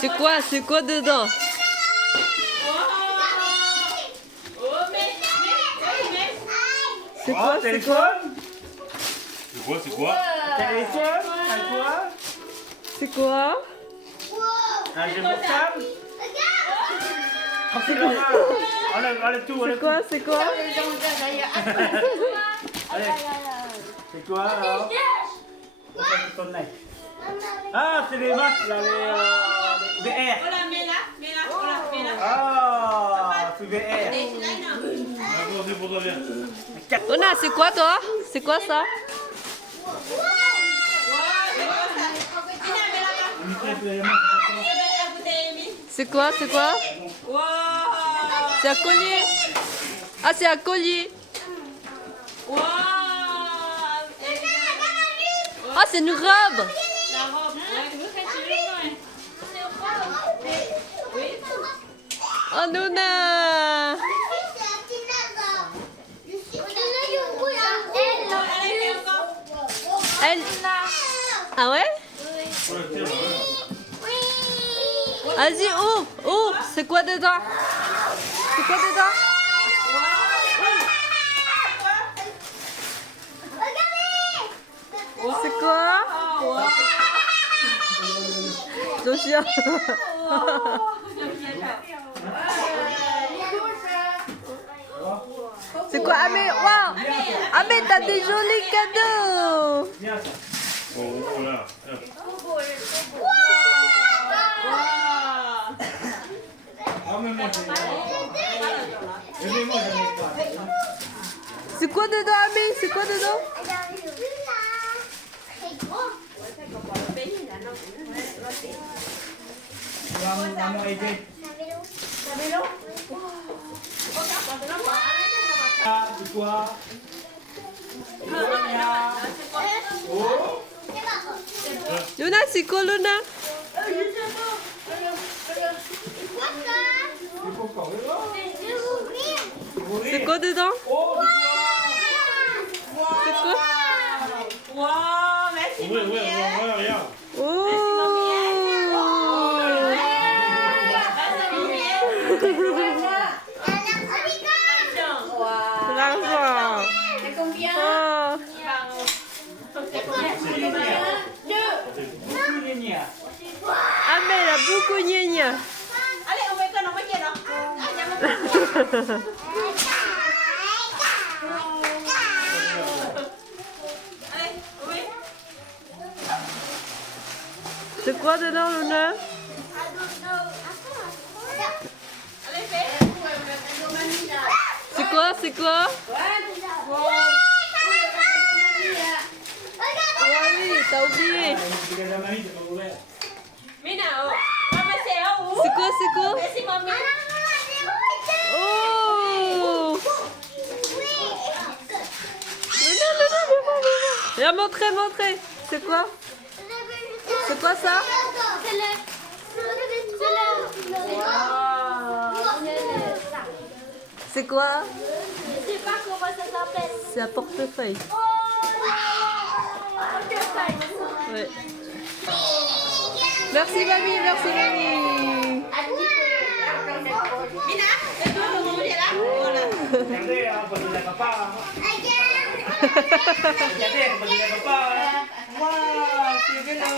C'est quoi dedans? C'est quoi? Téléphone? C'est quoi? Téléphone? iPhone? C'est quoi? Un jeu portable? Enlève tout, enlève tout. C'est quoi? Allez. C'est quoi alors? Ah, c'est les masques là, les VR. Ah, c'est VR. C'est pour toi, viens. Luna, c'est quoi toi? C'est quoi ça? C'est quoi? C'est un collier. Ah, c'est un collier. Ah, c'est une robe. Oh, Luna. Elle. Ah ouais? Vas-y, ouvre. C'est quoi dedans? C'est quoi? Attention. C'est quoi? Amé, wow! Amé, t'as des jolis cadeaux! Bon, voilà. C'est quoi dedans, Amé? C'est quoi dedans? Maman aider. Ah, c'est quoi? Luna, c'est quoi, Luna? C'est quoi dedans? C'est quoi? Ouais, regarde. C'est l'argent. Amé, elle a beaucoup gna. C'est quoi dedans, Luna? C'est quoi? Oui, t'as oublié. C'est quoi? Oh! Viens montrer. C'est quoi? C'est quoi ça? C'est quoi? Je sais pas comment ça s'appelle. C'est un portefeuille. Ouais. Merci mamie. Regardez, hein, on va dire à papa. Regardez, on va dire à papa. Waouh, c'est vélo.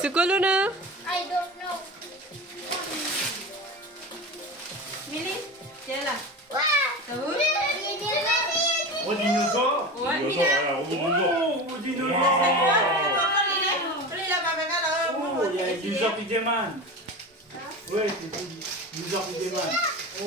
C'est quoi, Luna? I don't know. Au dinosaure. Dinosaure. Au dinosaure. Oh, il y a du dinosaure qui démanne. Oui, c'est du dinosaure qui démanne. Oh.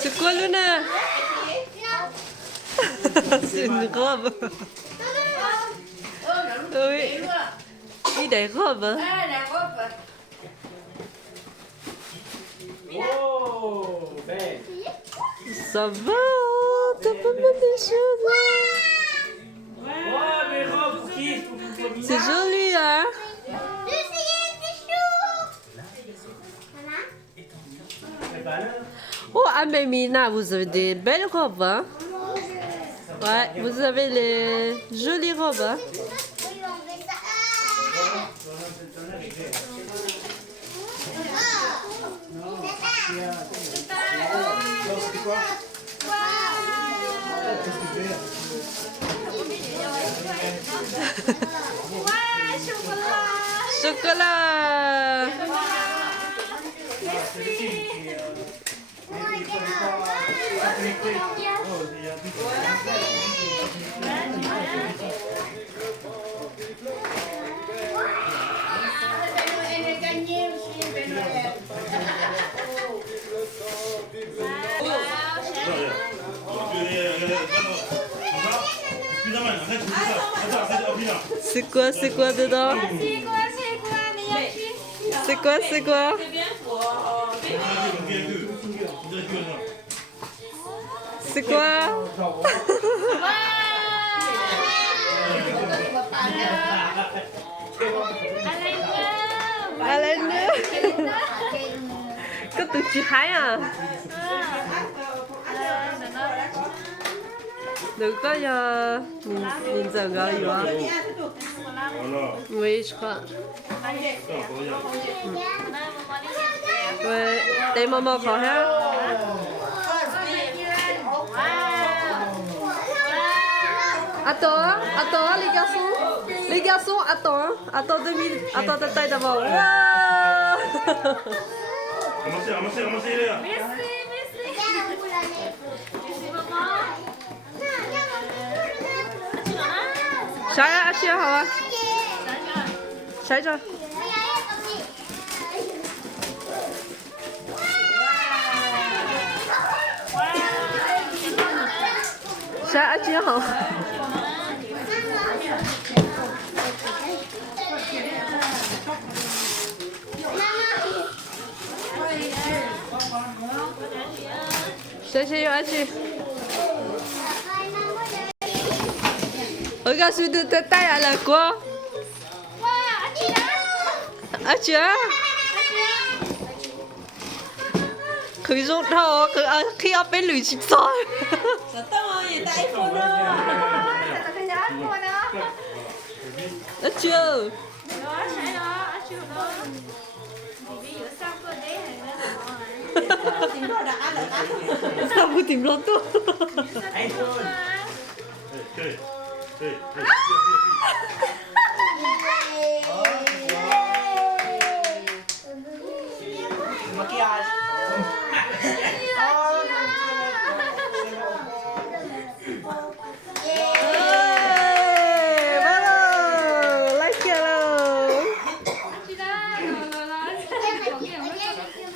C'est quoi, Luna? C'est une robe. Oui. Oui, des robes. Hein. Oh, belle. Ça va, t'as pas mal de choses. Oh, mes robes qui C'est joli, hein? Oh, Ahmed Mina, vous avez des belles robes, hein? Ouais, vous avez les jolies robes, hein? Chocolat! C'est quoi dedans? C'est quoi? C'est quoi? Alan có từ chữ Hải à? Đừng có nhìn giờ gọi gì ạ? Oui, je crois. Ouais, des moments quand même. Attends, les garçons. Les garçons, attends 2 minutes. Attends ta taille d'abord. Wow. Ramassez, Léa. Trái á, chưa hả? Trái chưa? Trái á, chưa hả? Trái chưa? Regarde celui de ta taille, elle a quoi? Ah tu as? Khi rút thò, khi ở bên lưỡi chích soi. Ah chưa? Sao không tìm lót tu?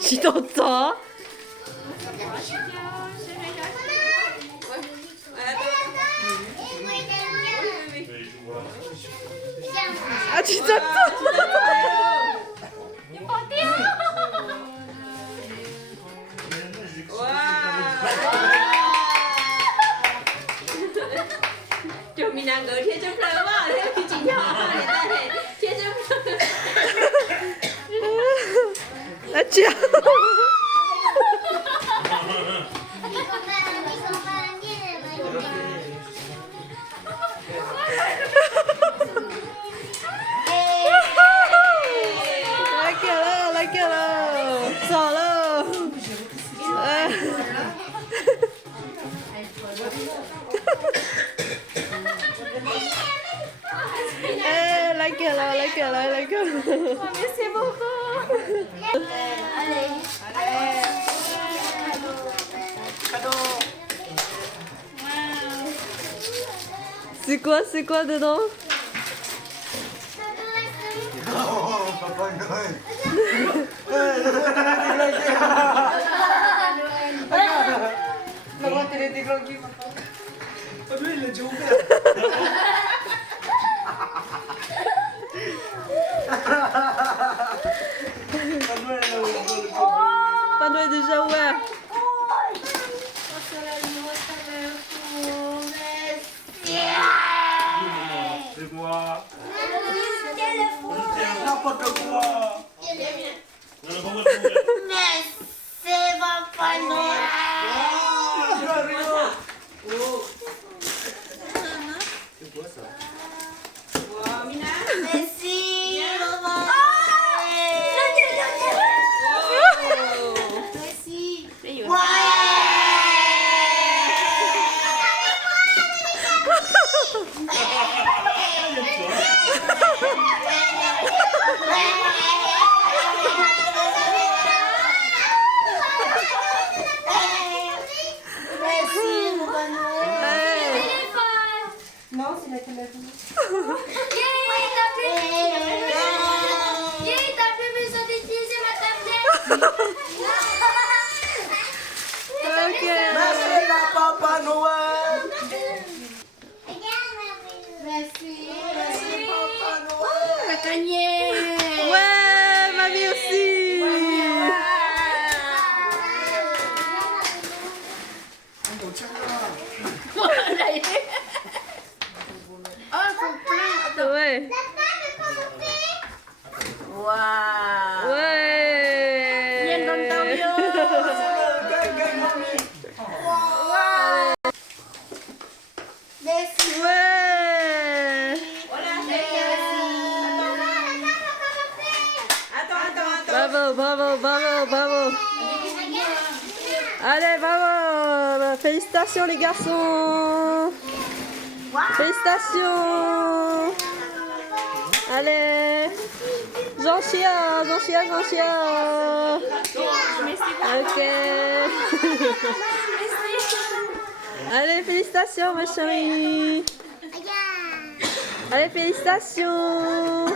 Chị tốt gió. 아 진짜 Trời mình đang gửi thiên chấm lớn á, theo khi chị nhỏ người ta này thiên chấm 아 진짜 lấy kìa. Merci beaucoup. Allez. C'est quoi dedans? Papa Noël. Lui il est giù. Pas Noël déjà ouvert. C'est moi. N'importe quoi. Non, non, Merci, Papa Noël. Ouais. Bravo, bravo, bravo, bravo. Allez, bravo. Félicitations les garçons. Félicitations. Allez. Jean-Chia, Jean-Chia, Jean-Chia. Ok. Allez, félicitations ma chérie. Allez, félicitations.